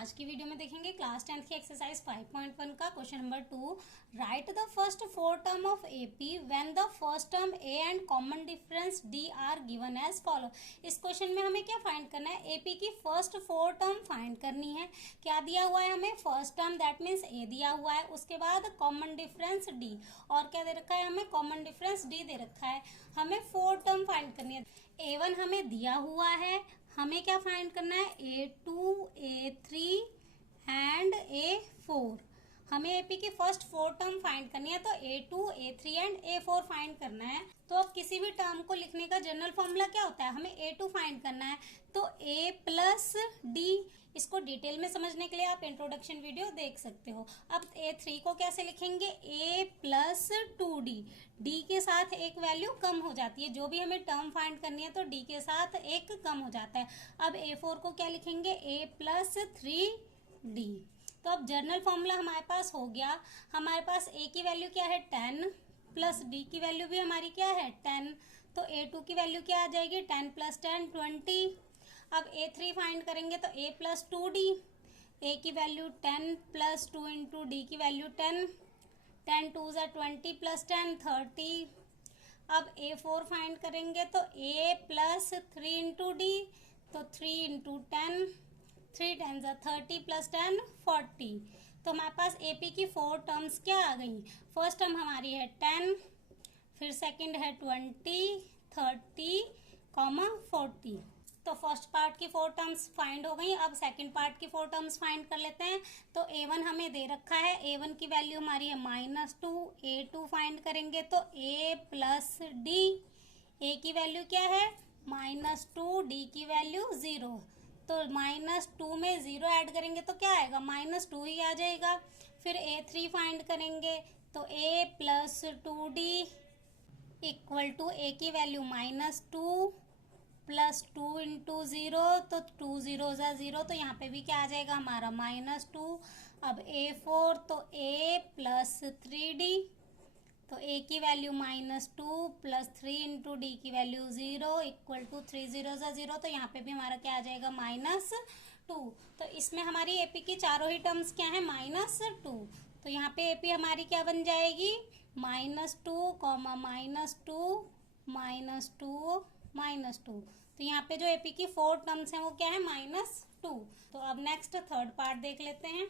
आज की वीडियो में देखेंगे क्लास 10th की एक्सरसाइज 5.1 का question number 2। Write the first four term of AP when the first term A and common difference D are given as follow. इस question में हमें क्या फाइंड करना है? एपी की फर्स्ट फोर टर्म फाइंड करनी है। क्या दिया हुआ है हमें? फर्स्ट टर्म दैट मीन्स ए दिया हुआ है, उसके बाद कॉमन डिफरेंस डी, और क्या दे रखा है हमें? कॉमन डिफरेंस डी दे रखा है। हमें फोर टर्म फाइंड करनी है। A1 हमें दिया हुआ है, हमें क्या फाइंड करना है? A2, A3 and A4। हमें एपी की फर्स्ट फोर टर्म फाइंड करनी है, तो A2, A3 and A4 find करना है। तो अब किसी भी टर्म को लिखने का जनरल फॉर्मूला क्या होता है? हमें A2 फाइंड करना है, तो A प्लस डी। इसको डिटेल में समझने के लिए आप इंट्रोडक्शन वीडियो देख सकते हो। अब A3 को कैसे लिखेंगे? A plus 2D। डी के साथ एक वैल्यू कम हो जाती है, जो भी हमें टर्म फाइंड करनी है तो डी के साथ एक कम हो जाता है। अब A4 को क्या लिखेंगे? A plus 3D। तो अब जनरल फॉर्मूला हमारे पास हो गया। हमारे पास A की वैल्यू क्या है? 10 प्लस डी की वैल्यू भी हमारी क्या है? 10। तो A2 की वैल्यू क्या आ जाएगी? 10 प्लस 10 20। अब A3 फाइंड करेंगे तो A प्लस 2D। A की वैल्यू 10 प्लस 2 इंटू डी की वैल्यू 10। 10 टू ज़ा 20 प्लस 10 30। अब A4 फाइंड करेंगे तो A प्लस 3 इंटू डी, तो 3 इंटू 10, 3 10 ज़ा 30 प्लस 10 40। तो हमारे पास एपी की फोर टर्म्स क्या आ गई? फर्स्ट टर्म हमारी है 10, फिर सेकंड है 20, 30, 40। तो फर्स्ट पार्ट की फोर टर्म्स फाइंड हो गई। अब सेकंड पार्ट की फोर टर्म्स फाइंड कर लेते हैं। तो A1 हमें दे रखा है, A1 की वैल्यू हमारी है -2। A2 फाइंड करेंगे तो A प्लस डी। A की वैल्यू क्या है? -2, डी की वैल्यू 0। तो -2 में 0 ऐड करेंगे तो क्या आएगा? -2 ही आ जाएगा। फिर A3 फाइंड करेंगे तो A plus 2D equal to A की वैल्यू -2 प्लस 2 इंटू 0, तो 2 0 ज़ा 0, तो यहाँ पे भी क्या आ जाएगा हमारा? -2। अब A4 तो A प्लस 3D, तो A की वैल्यू -2 प्लस 3 इंटू डी की वैल्यू 0 इक्वल टू 3 0 ज़ा 0, तो यहाँ पे भी हमारा क्या आ जाएगा? -2। तो इसमें हमारी एपी की चारों ही टर्म्स क्या है? -2। तो यहाँ पे एपी हमारी क्या बन जाएगी? -2, -2, -2, -2। तो यहाँ पे जो एपी की फोर टर्म्स हैं वो क्या है? -2। तो अब नेक्स्ट थर्ड पार्ट देख लेते हैं।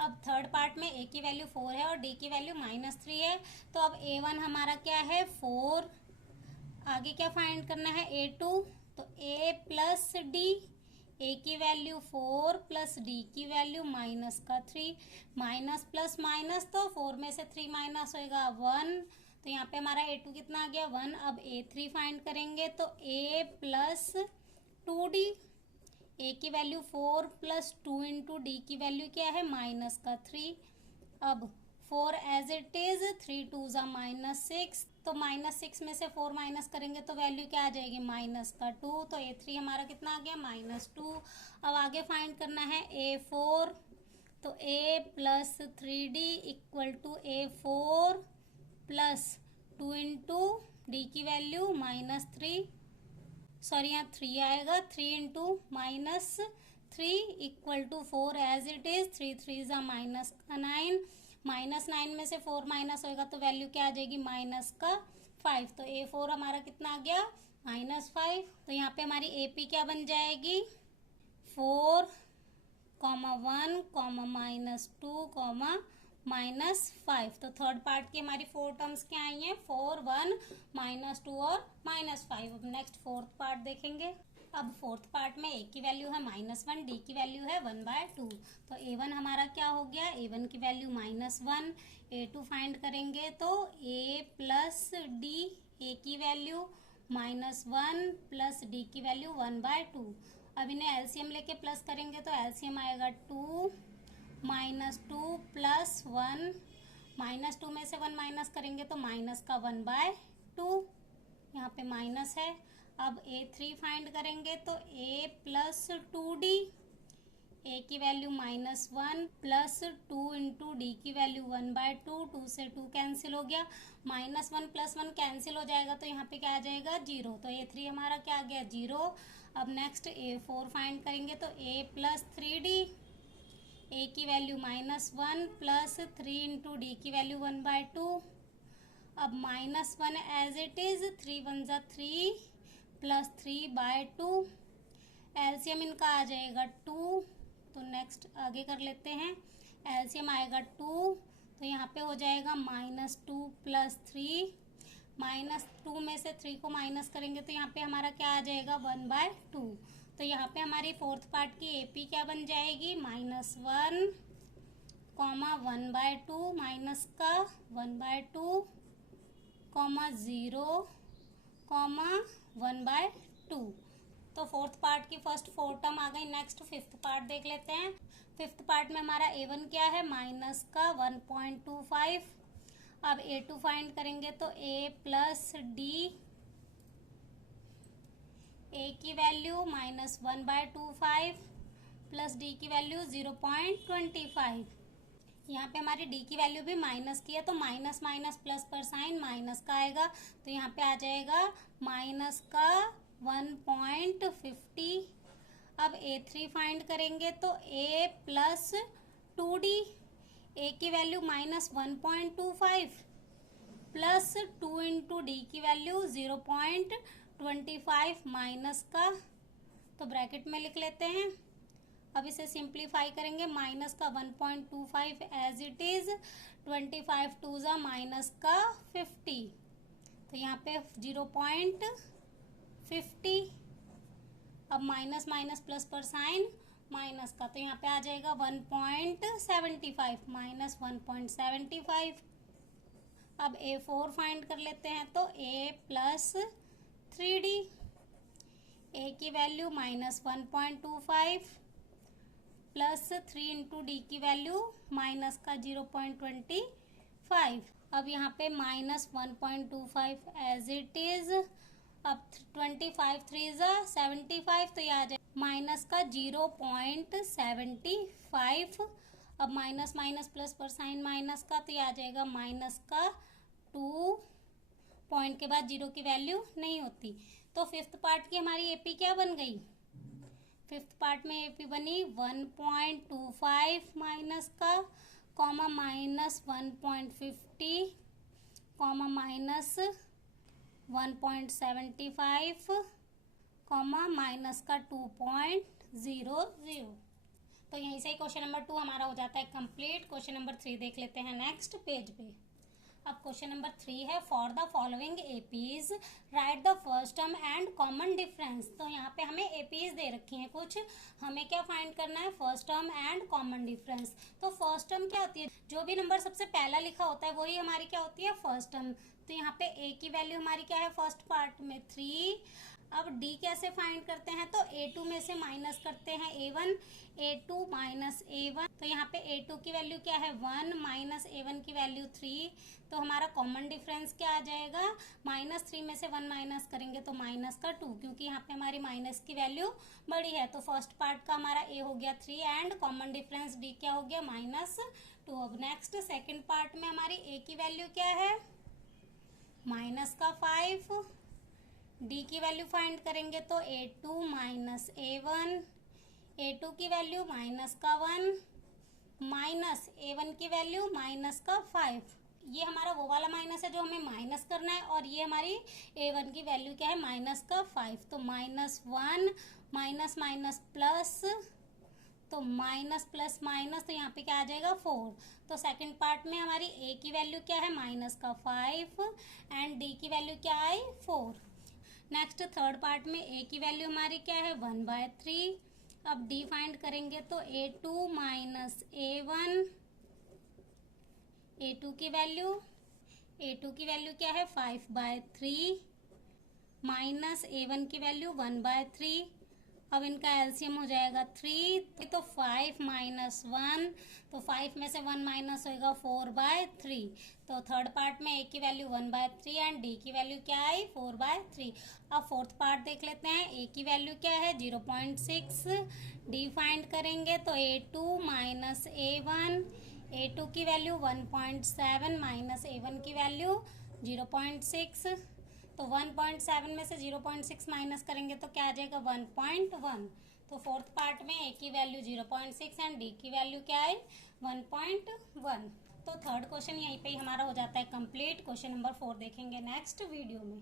अब थर्ड पार्ट में ए की वैल्यू 4 है और डी की वैल्यू -3 है। तो अब A1 हमारा क्या है? 4। आगे क्या फाइंड करना है? A2, तो A प्लस डी। ए की वैल्यू 4 प्लस डी की वैल्यू -3। माइनस प्लस माइनस, तो 4 में से 3 माइनस होएगा 1। तो यहाँ पे हमारा A2 कितना आ गया? 1। अब A3 फाइंड करेंगे तो A प्लस 2D। ए की वैल्यू 4 प्लस 2 इंटू डी की वैल्यू क्या है? -3। अब 4 एज इट इज, 3 2 ज़ा -6, तो -6 में से 4 माइनस करेंगे तो वैल्यू क्या आ जाएगी? -2। तो A3 हमारा कितना आ गया? -2। अब आगे फाइंड करना है A4, तो A plus 3D equal to A4 plus 2 into D की वैल्यू -3, सॉरी यहाँ 3 आएगा, 3 into -3 equal to 4 as it is, 3 3 ज़ा -9, -9 में से 4 माइनस होएगा तो वैल्यू क्या आ जाएगी? -5। तो A4 हमारा कितना आ गया? -5। तो यहाँ पे हमारी एपी क्या बन जाएगी? 4, -1, -2, -5। तो थर्ड पार्ट की हमारी फोर टर्म्स क्या आई हैं? 4, 1, -2 और -5। अब नेक्स्ट फोर्थ पार्ट देखेंगे। अब फोर्थ पार्ट में ए की वैल्यू है -1, डी की वैल्यू है 1/2। तो A1 हमारा क्या हो गया? A1 की वैल्यू -1। A2 फाइंड करेंगे तो A प्लस डी। ए की वैल्यू -1 प्लस डी की वैल्यू 1/2। अब इन्हें एलसीएम लेके प्लस करेंगे तो एलसीएम आएगा 2 -2 प्लस 1, -2 में से 1 माइनस करेंगे तो माइनस का 1/2, यहाँ पे माइनस है। अब A3 फाइंड करेंगे तो A प्लस 2D। ए की वैल्यू -1 प्लस 2 इंटू डी की वैल्यू 1/2, 2 से 2 कैंसिल हो गया, -1 प्लस 1 कैंसिल हो जाएगा तो यहाँ पे क्या आ जाएगा? 0। तो A3 हमारा क्या आ गया? 0। अब नेक्स्ट A4 फाइंड करेंगे तो A प्लस 3D ए की वैल्यू -1 प्लस 3 इंटू डी की वैल्यू 1/2। अब -1 as it is, 3 × 1 = 3 plus 3/2। LCM इनका आ जाएगा 2। तो नेक्स्ट आगे कर लेते हैं। एलसीएम आएगा 2, तो यहाँ पे हो जाएगा -2 प्लस 3। -2 में से 3 को माइनस करेंगे तो यहाँ पे हमारा क्या आ जाएगा 1/2। तो यहाँ पे हमारी फोर्थ पार्ट की एपी क्या बन जाएगी -1, 1/2 माइनस का 1/2, 0, 1/2। तो फोर्थ पार्ट की फर्स्ट 4 टर्म आ गई। नेक्स्ट फिफ्थ पार्ट देख लेते हैं। फिफ्थ पार्ट में हमारा A1 क्या है -1.25। अब A2 फाइंड करेंगे तो A प्लस डी, A की वैल्यू -1/25 प्लस D की वैल्यू 0.25। यहाँ पे हमारी D की वैल्यू भी माइनस की है, तो माइनस माइनस प्लस पर साइन माइनस का आएगा, तो यहाँ पे आ जाएगा माइनस का 1.50। अब A3 फाइंड करेंगे तो A प्लस 2D, A की वैल्यू -1.25 प्लस 2 इंटू डी की वैल्यू 0.25 माइनस का, तो ब्रैकेट में लिख लेते हैं। अब इसे सिंप्लीफाई करेंगे, माइनस का 1.25 एज इट इज, 25 2 ज़ा माइनस का 50, तो यहाँ पे 0.50। अब माइनस माइनस प्लस पर साइन माइनस का, तो यहाँ पे आ जाएगा 1.75 माइनस 1.75। अब A4 फाइंड कर लेते हैं तो A प्लस 3D, A की वैल्यू -1.25 प्लस 3 इंटू डी की वैल्यू माइनस का 0.25। अब यहाँ पे -1.25 एज इट इज। अब 25 3 ज़ा 75, तो ये आ जाए माइनस का 0.75। अब माइनस माइनस प्लस पर साइन माइनस का, तो ये आ जाएगा माइनस का 2। पॉइंट के बाद 0 की वैल्यू नहीं होती। तो फिफ्थ पार्ट की हमारी एपी क्या बन गई? फिफ्थ पार्ट में एपी बनी 1.25 माइनस का, कॉमा -1.50, कॉमा -1.75, कॉमा माइनस का 2.00। तो यहीं से क्वेश्चन नंबर 2 हमारा हो जाता है कंप्लीट। क्वेश्चन नंबर 3 देख लेते हैं नेक्स्ट पेज पे। अब क्वेश्चन नंबर 3 है, for the following APs right the first term and common difference. तो यहाँ पे हमें एपीज दे रखी हैं कुछ, हमें क्या फाइंड करना है? First term and common difference. तो फर्स्ट टर्म क्या होती है? जो भी नंबर सबसे पहला लिखा होता है वही हमारी क्या होती है? First term. तो यहाँ पे ए की वैल्यू हमारी क्या है फर्स्ट पार्ट में 3। अब डी कैसे फाइंड करते हैं? तो A2 में से माइनस करते हैं A1, A2 माइनस A1। तो यहाँ पे A2 की वैल्यू क्या है 1 माइनस A1 की वैल्यू 3। तो हमारा कॉमन डिफरेंस क्या आ जाएगा? -3 में से 1 माइनस करेंगे तो माइनस का 2, क्योंकि यहाँ पे हमारी माइनस की वैल्यू बड़ी है। तो फर्स्ट पार्ट का हमारा A हो गया 3 एंड कॉमन डिफरेंस D क्या हो गया -2। अब नेक्स्ट सेकेंड पार्ट में हमारी A की वैल्यू क्या है? माइनस का 5। डी की वैल्यू फाइंड करेंगे तो A2 माइनस A1, A2 की वैल्यू माइनस का 1 माइनस A1 की वैल्यू माइनस का 5। ये हमारा वो वाला माइनस है जो हमें माइनस करना है, और ये हमारी A1 की वैल्यू क्या है? माइनस का 5। तो -1 माइनस माइनस प्लस, तो माइनस प्लस माइनस, तो यहाँ पे क्या आ जाएगा 4। तो सेकंड पार्ट में हमारी A की वैल्यू क्या है? माइनस का 5 एंड D की वैल्यू क्या आई? 4। नेक्स्ट थर्ड पार्ट में A की वैल्यू हमारी क्या है? 1/3। अब D फाइंड करेंगे तो A2 माइनस A1, A2 की वैल्यू क्या है? 5/3 माइनस A1 की वैल्यू 1/3। अब इनका एलसीएम हो जाएगा 3, तो 5 माइनस 1, तो 5 में से 1 माइनस होएगा 4/3। तो थर्ड पार्ट में A की वैल्यू 1/3 एंड D की वैल्यू क्या आई? 4/3। अब फोर्थ पार्ट देख लेते हैं। A की वैल्यू क्या है? 0.6। D फाइंड करेंगे तो A2 माइनस A1, A2 की वैल्यू 1.7 माइनस A1 की वैल्यू 0.6। तो 1.7 में से 0.6 माइनस करेंगे तो क्या आ जाएगा 1.1। तो फोर्थ पार्ट में ए की वैल्यू 0.6 एंड डी की वैल्यू क्या है 1.1। तो थर्ड क्वेश्चन यहीं पे ही हमारा हो जाता है कंप्लीट। क्वेश्चन नंबर 4 देखेंगे नेक्स्ट वीडियो में।